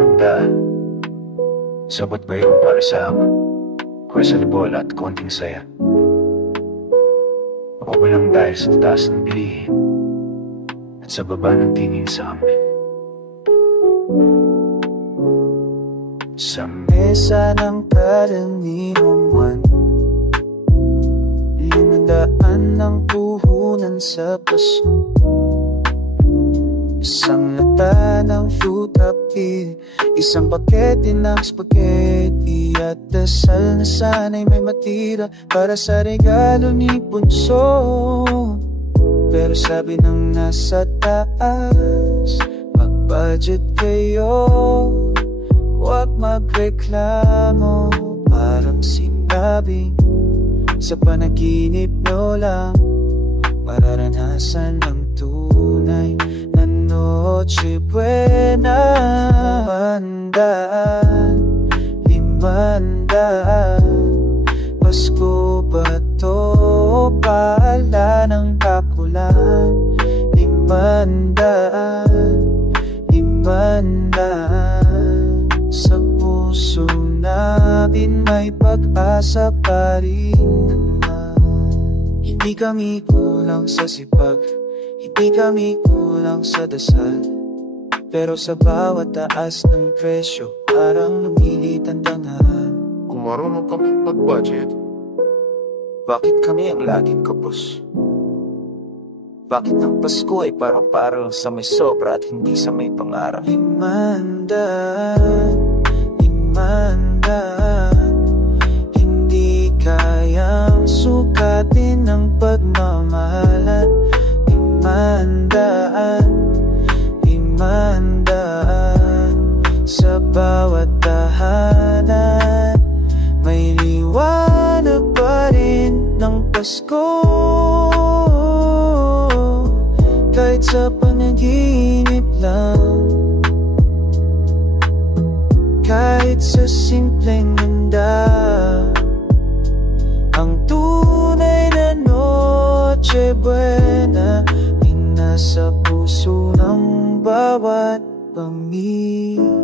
limandaan. Sabot ba yun para sa ama? Kwesa ni bola at konting saya. Ako ba lang dahil sa taas ng bilihin at sa baba ng tingin sa amin? Sa mesa ng karaniwan, limandaan ng puhunan sa paso. Isang lata ng fruit apple, isang pakete ng spaghetti, at dasal na sana'y may matira para sa regalo ni Bunso. Pero sabi ng nasa taas, mag-budget kayo, huwag magreklamo. Parang sinabing sa panaginip nyo lang mararanasan ang tunay na Noche Buena. Limandaan, Pasko ba to? Paala ng kakulan. Limandaan, sa puso natin may pag-asa pa rin naman. Hindi kami kulang sa sipag, hindi kami kulang sa dasal, pero sa bawat taas ng presyo parang lumilit ang tanghal. Kung marunong kami mag-budget, Bakit kami ang laging kapos? Bakit ang Pasko ay parang sa may sobra at hindi sa may pangarap? Limandaan, hindi kayang sukatin ang pagmamahalan. Limandaan, sa bawat tahanan may liwanag pa rin ng Pasko. Kahit sa panaginip lang, kahit sa simpleng handa, ang tunay na Noche Buena ay nasa puso ng bawat pamilya.